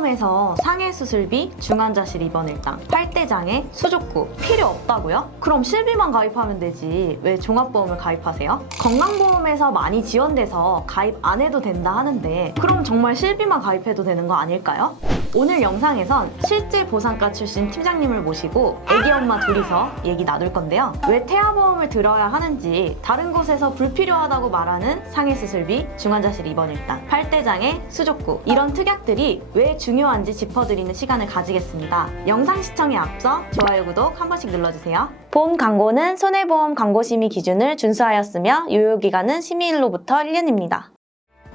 대학보험에서 상해 수술비, 중환자실 입원 일당, 팔대장애, 수족구 필요 없다고요? 그럼 실비만 가입하면 되지 왜 종합보험을 가입하세요? 건강보험에서 많이 지원돼서 가입 안 해도 된다 하는데 그럼 정말 실비만 가입해도 되는 거 아닐까요? 오늘 영상에선 실제 보상과 출신 팀장님을 모시고 애기 엄마 둘이서 얘기 나눌 건데요. 왜 태아보험을 들어야 하는지, 다른 곳에서 불필요하다고 말하는 상해 수술비, 중환자실 입원 일당, 팔대장애, 수족구 이런 특약들이 왜 중요한지 짚어드리는 시간을 가지겠습니다. 영상 시청에 앞서 좋아요, 구독 한 번씩 눌러주세요. 보험 광고는 손해보험 광고심의 기준을 준수하였으며 유효기간은 심의일로부터 1년입니다.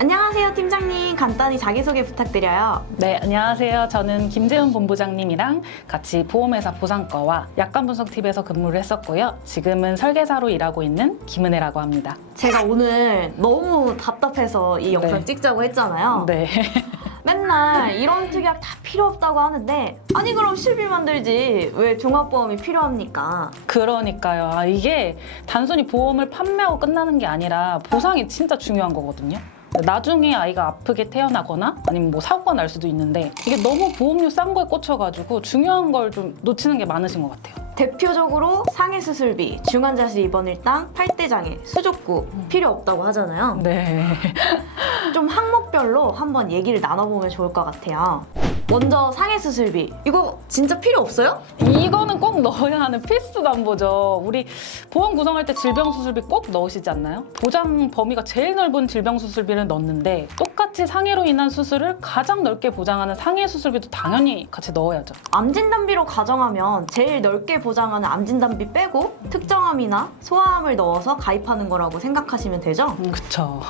안녕하세요, 팀장님. 간단히 자기소개 부탁드려요. 네, 안녕하세요. 저는 김재훈 본부장님이랑 같이 보험회사 보상과와 약관분석팀에서 근무를 했었고요. 지금은 설계사로 일하고 있는 김은혜라고 합니다. 제가 오늘 너무 답답해서 이 영상 네. 찍자고 했잖아요. 네. 맨날 이런 특약 다 필요 없다고 하는데 아니 그럼 실비 만들지 왜 종합보험이 필요합니까? 그러니까요. 이게 단순히 보험을 판매하고 끝나는 게 아니라 보상이 진짜 중요한 거거든요. 나중에 아이가 아프게 태어나거나 아니면 뭐 사고가 날 수도 있는데 이게 너무 보험료 싼 거에 꽂혀가지고 중요한 걸 좀 놓치는 게 많으신 것 같아요. 대표적으로 상해 수술비, 중환자실 입원 일당, 팔대장애, 수족구 필요 없다고 하잖아요. 네. 좀 항목별로 한번 얘기를 나눠보면 좋을 것 같아요. 먼저 상해 수술비. 이거 진짜 필요 없어요? 이거는 꼭 넣어야 하는 필수 담보죠. 우리 보험 구성할 때 질병수술비 꼭 넣으시지 않나요? 보장 범위가 제일 넓은 질병수술비를 넣는데 똑같이 상해로 인한 수술을 가장 넓게 보장하는 상해 수술비도 당연히 같이 넣어야죠. 암진단비로 가정하면 제일 넓게 보장하는 암진단비 빼고 특정암이나 소아암을 넣어서 가입하는 거라고 생각하시면 되죠? 그쵸.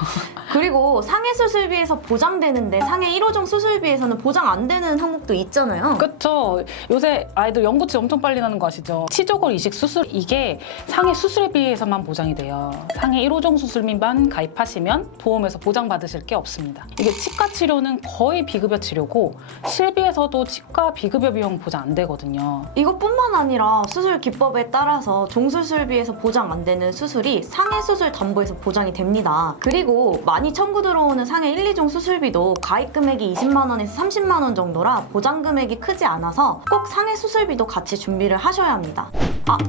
그리고 상해 수술비에서 보장되는데 상해 1호종 수술비에서는 보장 안 되는 항목도 있잖아요. 그쵸. 요새 아이들 연구치 엄청 빨리 나는 거 아시죠? 치조골 이식 수술, 이게 상해 수술비에서만 보장이 돼요. 상해 1호종 수술비만 가입하시면 보험에서 보장받으실 게 없습니다. 이게 치과 치료는 거의 비급여 치료고 실비에서도 치과 비급여 비용 보장 안 되거든요. 이것뿐만 아니라 수술 기법에 따라서 종수술비에서 보장 안 되는 수술이 상해 수술 담보에서 보장이 됩니다. 그리고 많이 청구 들어오는 상해 1, 2종 수술비도 가입 금액이 20만 원에서 30만 원 정도라 보장 금액이 크지 않아서 꼭 상해 수술비도 같이 준비를 하셔야 합니다.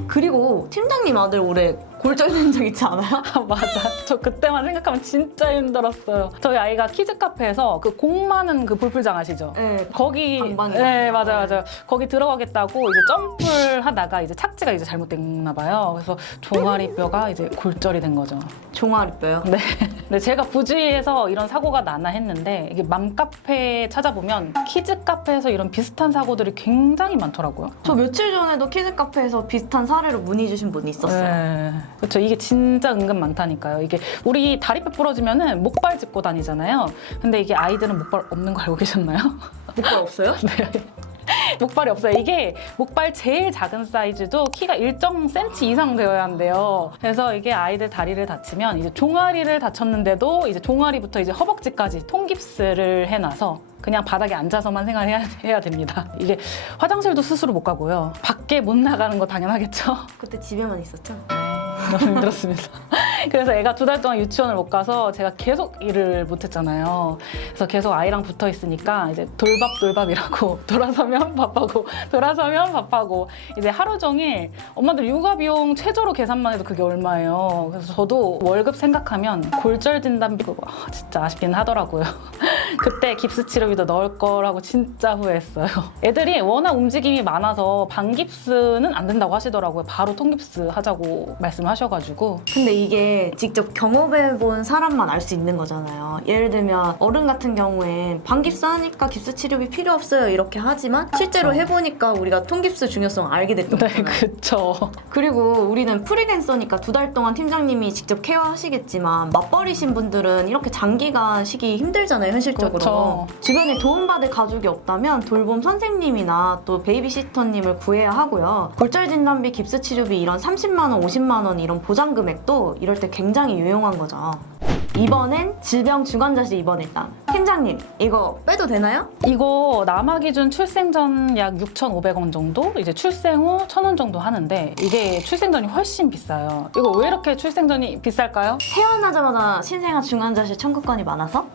그리고 팀장님 아들 올해 골절된 적 있지 않아요? 맞아. 저 그때만 생각하면 진짜 힘들었어요. 저희 아이가 키즈 카페에서 그 공 많은 그 볼풀장 아시죠? 네. 거기 방방이요. 네, 맞아요. 거기 들어가겠다고 이제 점프를 하다가 이제 착지가 이제 잘못됐나 봐요. 그래서 종아리뼈가 이제 골절이 된 거죠. 종아리뼈요? 네. 근데 제가 부주의해서 이런 사고가 나나 했는데 이게 맘카페 찾아보면 키즈 카페에서 이런 비슷한 사고들이 굉장히 많더라고요. 저 며칠 전에도 키즈 카페에서 비슷한 사례로 문의 주신 분이 있었어요. 네. 그렇죠. 이게 진짜 은근 많다니까요. 이게 우리 다리뼈 부러지면은 목발 짚고 다니잖아요. 근데 이게 아이들은 목발 없는 거 알고 계셨나요? 목발 없어요? 네. 목발이 없어요. 이게 목발 제일 작은 사이즈도 키가 일정 센치 이상 되어야 한대요. 그래서 이게 아이들 다리를 다치면 이제 종아리를 다쳤는데도 이제 종아리부터 이제 허벅지까지 통깁스를 해놔서 그냥 바닥에 앉아서만 생활해야 됩니다. 이게 화장실도 스스로 못 가고요. 밖에 못 나가는 거 당연하겠죠. 그때 집에만 있었죠? 너무 힘들었습니다. 그래서 애가 2달 동안 유치원을 못 가서 제가 계속 일을 못 했잖아요. 그래서 계속 아이랑 붙어 있으니까 이제 돌밥이라고 돌아서면 밥하고 돌아서면 밥하고 이제 하루 종일 엄마들 육아 비용 최저로 계산만 해도 그게 얼마예요. 그래서 저도 월급 생각하면 골절 진단비 진짜 아쉽긴 하더라고요. 그때 깁스 치료비도 넣을 거라고 진짜 후회했어요. 애들이 워낙 움직임이 많아서 반깁스는 안 된다고 하시더라고요. 바로 통깁스 하자고 말씀하셔가지고. 근데 이게 직접 경험해본 사람만 알 수 있는 거잖아요. 예를 들면 어른 같은 경우엔 반깁스 하니까 깁스 치료비 필요 없어요 이렇게 하지만 실제로 그쵸. 해보니까 우리가 통깁스 중요성 알게 됐던 네, 거잖아요. 그쵸. 그리고 우리는 프리랜서니까 2달 동안 팀장님이 직접 케어하시겠지만 맞벌이신 분들은 이렇게 장기간 쉬기 힘들잖아요, 현실적으로. 그렇죠. 주변에 도움받을 가족이 없다면 돌봄 선생님이나 또 베이비시터님을 구해야 하고요. 골절 진단비, 깁스 치료비 이런 30만 원, 50만 원 이런 보장 금액도 이럴 때 굉장히 유용한 거죠. 이번엔 질병중환자실 입원 일당. 팀장님, 이거 빼도 되나요? 이거 남아 기준 출생 전 약 6,500원 정도, 이제 출생 후 1,000원 정도 하는데 이게 출생 전이 훨씬 비싸요. 이거 왜 이렇게 출생 전이 비쌀까요? 태어나자마자 신생아 중환자실 청구권이 많아서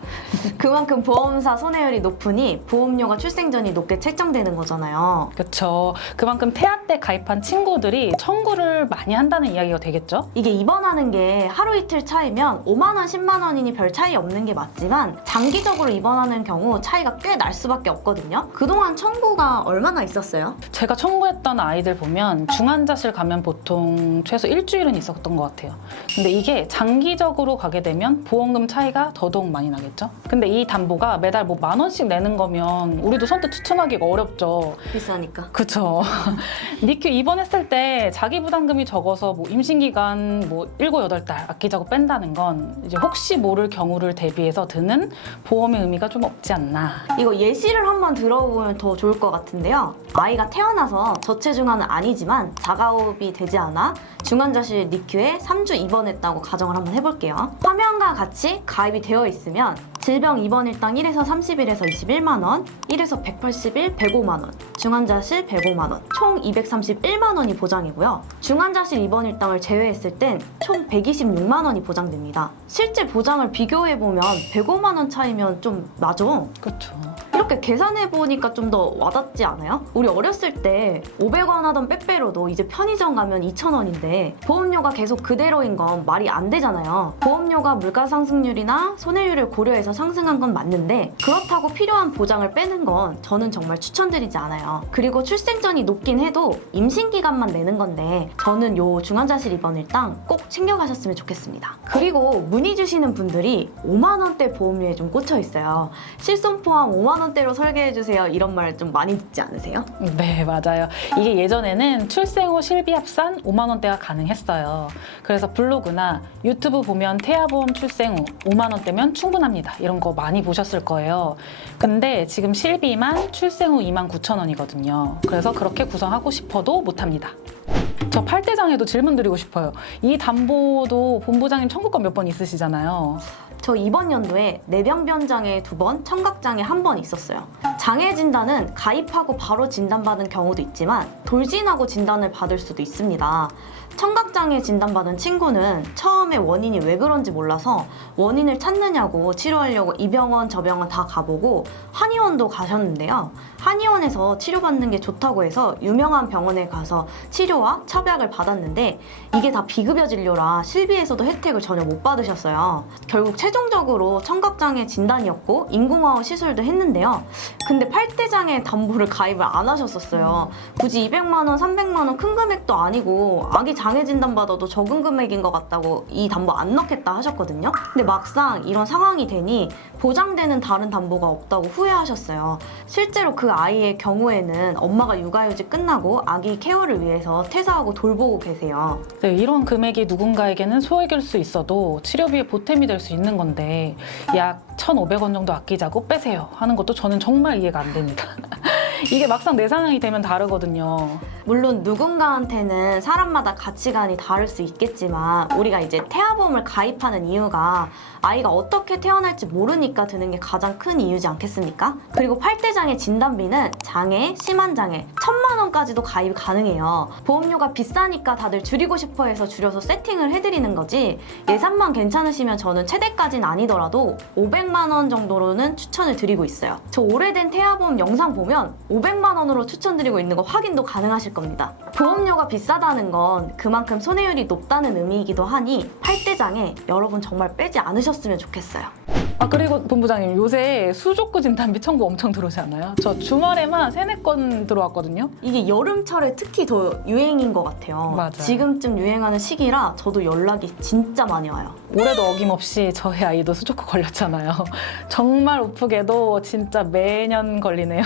그만큼 보험사 손해율이 높으니 보험료가 출생 전이 높게 책정되는 거잖아요. 그렇죠. 그만큼 태아 때 가입한 친구들이 청구를 많이 한다는 이야기가 되겠죠? 이게 입원하는 게 하루 이틀 차이면 5만 원, 10만 원이니 별 차이 없는 게 맞지만 장기적으로 입원하는 경우 차이가 꽤 날 수밖에 없거든요. 그동안 청구가 얼마나 있었어요? 제가 청구했던 아이들 보면 중환자실 가면 보통 최소 일주일은 있었던 것 같아요. 근데 이게 장기적으로 가게 되면 보험금 차이가 더더욱 많이 나겠죠? 근데 이 담보가 매달 뭐 10,000원씩 내는 거면 우리도 선뜻 추천하기가 어렵죠. 비싸니까. 그쵸. 니큐 입원했을 때 자기 부담금이 적어서 뭐 임신기간 뭐 7, 8달 아끼자고 뺀다는 건 이제 혹시 모를 경우를 대비해서 드는 보험의 의미가 좀 없지 않나. 이거 예시를 한번 들어보면 더 좋을 것 같은데요. 아이가 태어나서 저체중환은 아니지만 자가호흡이 되지 않아 중환자실 니큐에 3주 입원했다고 가정을 한번 해볼게요. 화면과 같이 가입이 되어 있으면 질병 입원 일당 1에서 30일에서 21만 원, 1에서 180일 105만 원, 중환자실 105만 원, 총 231만 원이 보장이고요. 중환자실 입원 일당을 제외했을 땐 총 126만 원이 보장됩니다. 실제 보장을 비교해보면 105만 원 차이면 좀 나죠? 그렇죠. 이렇게 계산해보니까 좀 더 와닿지 않아요? 우리 어렸을 때 500원 하던 빼빼로도 이제 편의점 가면 2,000원인데 보험료가 계속 그대로인 건 말이 안 되잖아요. 보험료가 물가 상승률이나 손해율을 고려해서 상승한 건 맞는데 그렇다고 필요한 보장을 빼는 건 저는 정말 추천드리지 않아요. 그리고 출생 전이 높긴 해도 임신 기간만 내는 건데 저는 요 중환자실 입원 일당 꼭 챙겨가셨으면 좋겠습니다. 그리고 문의 주시는 분들이 5만 원대 보험료에 좀 꽂혀 있어요. 실손 포함 5만 원대로 설계해주세요. 이런 말 좀 많이 듣지 않으세요? 네, 맞아요. 이게 예전에는 출생 후 실비 합산 5만 원대가 가능했어요. 그래서 블로그나 유튜브 보면 태아보험 출생 후 5만 원대면 충분합니다. 이런 거 많이 보셨을 거예요. 근데 지금 실비만 출생 후 29,000원이거든요. 그래서 그렇게 구성하고 싶어도 못합니다. 저 팔대장에도 질문 드리고 싶어요. 이 담보도 본부장님 청구권 몇 번 있으시잖아요. 저 이번 연도에 내병변장애 2번, 청각장애 1번 있었어요. 장애 진단은 가입하고 바로 진단받은 경우도 있지만 돌진하고 진단을 받을 수도 있습니다. 청각장애 진단받은 친구는 처음에 원인이 왜 그런지 몰라서 원인을 찾느냐고 치료하려고 이 병원 저 병원 다 가보고 한의원도 가셨는데요. 한의원에서 치료받는 게 좋다고 해서 유명한 병원에 가서 치료와 첩약을 받았는데 이게 다 비급여 진료라 실비에서도 혜택을 전혀 못 받으셨어요. 결국 최종적으로 청각장애 진단이었고 인공화호 시술도 했는데요. 근데 팔대장애 담보를 가입을 안 하셨었어요. 굳이 200만 원, 300만 원 큰 금액도 아니고 아기 장애 진단 받아도 적은 금액인 것 같다고 이 담보 안 넣겠다 하셨거든요. 근데 막상 이런 상황이 되니 보장되는 다른 담보가 없다고 후회하셨어요. 실제로 그 아이의 경우에는 엄마가 육아휴직 끝나고 아기 케어를 위해서 퇴사하고 돌보고 계세요. 네, 이런 금액이 누군가에게는 소액일 수 있어도 치료비에 보탬이 될 수 있는 건데 약 1,500원 정도 아끼자고 빼세요 하는 것도 저는 정말 이해가 안 됩니다. 이게 막상 내 상황이 되면 다르거든요. 물론 누군가한테는 사람마다 가치관이 다를 수 있겠지만 우리가 이제 태아보험을 가입하는 이유가 아이가 어떻게 태어날지 모르니까 드는 게 가장 큰 이유지 않겠습니까? 그리고 팔대장애 진단비는 장애, 심한 장애 1,000만 원까지도 가입 가능해요. 보험료가 비싸니까 다들 줄이고 싶어 해서 줄여서 세팅을 해드리는 거지 예산만 괜찮으시면 저는 최대까지는 아니더라도 500만 원 정도로는 추천을 드리고 있어요. 저 오래된 태아보험 영상 보면 500만 원으로 추천드리고 있는 거 확인도 가능하실 겁니다. 보험료가 비싸다는 건 그만큼 손해율이 높다는 의미이기도 하니 팔대장애 여러분 정말 빼지 않으셨으면 좋겠어요. 아, 그리고 본부장님 요새 수족구 진단비 청구 엄청 들어오지 않아요? 저 주말에만 3-4건 들어왔거든요. 이게 여름철에 특히 더 유행인 것 같아요. 맞아요. 지금쯤 유행하는 시기라 저도 연락이 진짜 많이 와요. 올해도 어김없이 저희 아이도 수족구 걸렸잖아요. 정말 우프게도 진짜 매년 걸리네요.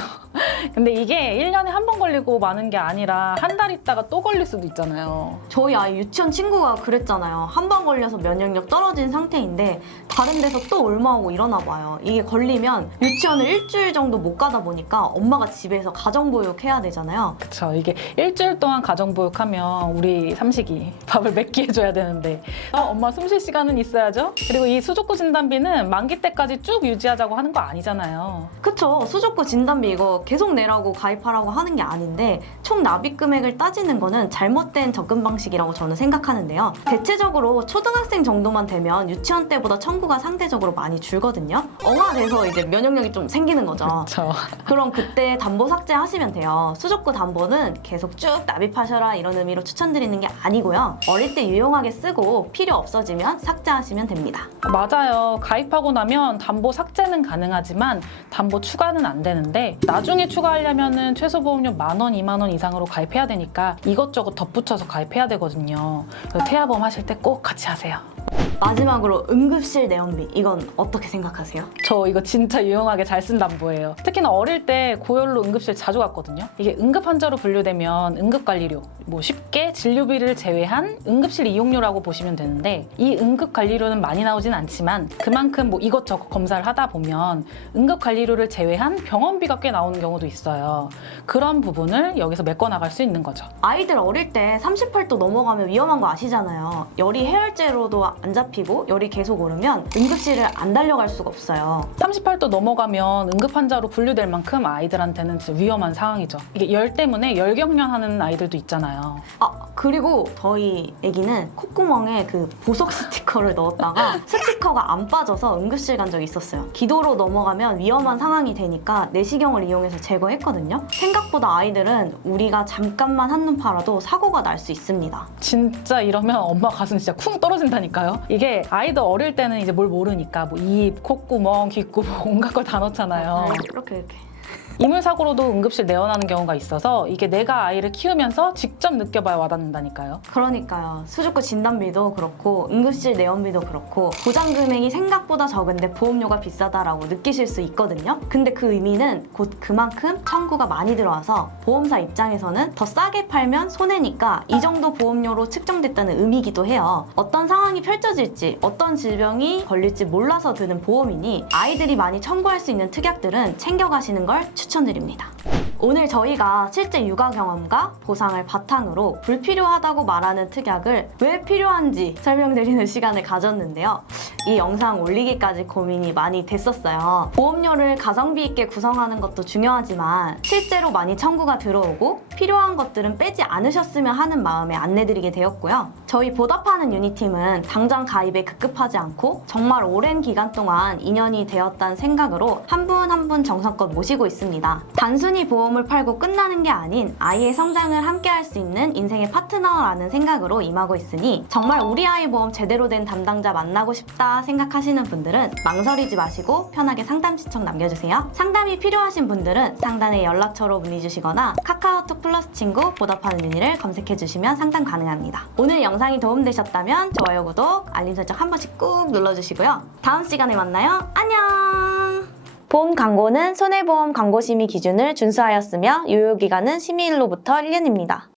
근데 이게 1년에 한 번 걸리고 마는 게 아니라 한 달 있다가 또 걸릴 수도 있잖아요. 저희 아이 유치원 친구가 그랬잖아요. 한 번 걸려서 면역력 떨어진 상태인데 다른 데서 또 옮아오고 이러나 봐요. 이게 걸리면 유치원을 일주일 정도 못 가다 보니까 엄마가 집에서 가정보육 해야 되잖아요. 그쵸. 이게 일주일 동안 가정보육하면 우리 삼식이 밥을 몇 끼 해줘야 되는데 엄마 숨 쉴 시간은 있어야죠. 그리고 이 수족구 진단비는 만기 때까지 쭉 유지하자고 하는 거 아니잖아요. 그쵸. 수족구 진단비 이거 계속 내라고 가입하라고 하는 게 아닌데 총 납입 금액을 따지는 거는 잘못된 접근 방식이라고 저는 생각하는데요. 대체적으로 초등학생 정도만 되면 유치원 때보다 청구가 상대적으로 많이 줄거든요. 엉아돼서 이제 면역력이 좀 생기는 거죠. 그렇죠. 그럼 그때 담보 삭제하시면 돼요. 수족구 담보는 계속 쭉 납입하셔라 이런 의미로 추천드리는 게 아니고요. 어릴 때 유용하게 쓰고 필요 없어지면 삭제하시면 됩니다. 맞아요. 가입하고 나면 담보 삭제는 가능하지만 담보 추가는 안 되는데 나중에 추가하려면은 최소 보험료 10,000원, 20,000원 이상으로 가입해야 되니까 이것저것 덧붙여서 가입해야 되거든요. 그래서 태아보험 하실 때 꼭 같이 하세요. 마지막으로 응급실 내원비 이건 어떻게 생각하세요? 저 이거 진짜 유용하게 잘 쓴 담보예요. 특히나 어릴 때 고열로 응급실 자주 갔거든요. 이게 응급 환자로 분류되면 응급관리료, 뭐 쉽게 진료비를 제외한 응급실 이용료라고 보시면 되는데 이 응급관리료는 많이 나오진 않지만 그만큼 뭐 이것저것 검사를 하다 보면 응급관리료를 제외한 병원비가 꽤 나오는 경우도 있어요. 그런 부분을 여기서 메꿔나갈 수 있는 거죠. 아이들 어릴 때 38도 넘어가면 위험한 거 아시잖아요. 열이 해열제로도 안 잡히고 열이 계속 오르면 응급실을 안 달려갈 수가 없어요. 38도 넘어가면 응급 환자로 분류될 만큼 아이들한테는 진짜 위험한 상황이죠. 이게 열 때문에 열경련하는 아이들도 있잖아요. 그리고 저희 애기는 콧구멍에 그 보석 스티커를 넣었다가 스티커가 안 빠져서 응급실 간 적이 있었어요. 기도로 넘어가면 위험한 상황이 되니까 내시경을 이용해서 제거했거든요. 생각보다 아이들은 우리가 잠깐만 한눈 팔아도 사고가 날 수 있습니다. 진짜 이러면 엄마 가슴 진짜 쿵 떨어진다니까요. 이게 아이들 어릴 때는 이제 뭘 모르니까 뭐 입, 콧구멍, 귓구멍 온갖 걸 다 넣잖아요. 이렇게. 이물사고로도 응급실 내원하는 경우가 있어서 이게 내가 아이를 키우면서 직접 느껴봐야 와닿는다니까요. 그러니까요. 수족구 진단비도 그렇고 응급실 내원비도 그렇고 보장 금액이 생각보다 적은데 보험료가 비싸다라고 느끼실 수 있거든요. 근데 그 의미는 곧 그만큼 청구가 많이 들어와서 보험사 입장에서는 더 싸게 팔면 손해니까 이 정도 보험료로 측정됐다는 의미이기도 해요. 어떤 상황이 펼쳐질지 어떤 질병이 걸릴지 몰라서 드는 보험이니 아이들이 많이 청구할 수 있는 특약들은 챙겨가시는 걸 추천드립니다. 오늘 저희가 실제 육아 경험과 보상을 바탕으로 불필요하다고 말하는 특약을 왜 필요한지 설명드리는 시간을 가졌는데요. 이 영상 올리기까지 고민이 많이 됐었어요. 보험료를 가성비 있게 구성하는 것도 중요하지만 실제로 많이 청구가 들어오고 필요한 것들은 빼지 않으셨으면 하는 마음에 안내드리게 되었고요. 저희 보답하는 유니팀은 당장 가입에 급급하지 않고 정말 오랜 기간 동안 인연이 되었다는 생각으로 한 분 한 분 정성껏 모시고 있습니다. 단순히 보험을 팔고 끝나는 게 아닌 아이의 성장을 함께 할 수 있는 인생의 파트너라는 생각으로 임하고 있으니 정말 우리 아이 보험 제대로 된 담당자 만나고 싶다 생각하시는 분들은 망설이지 마시고 편하게 상담 신청 남겨주세요. 상담이 필요하신 분들은 상단에 연락처로 문의 주시거나 카카오톡 플러스 친구 보답하는 유니를 검색해 주시면 상담 가능합니다. 오늘 영상이 도움되셨다면 좋아요, 구독, 알림 설정 한 번씩 꾹 눌러주시고요. 다음 시간에 만나요. 안녕! 본 광고는 손해보험 광고심의 기준을 준수하였으며 유효기간은 심의일로부터 1년입니다.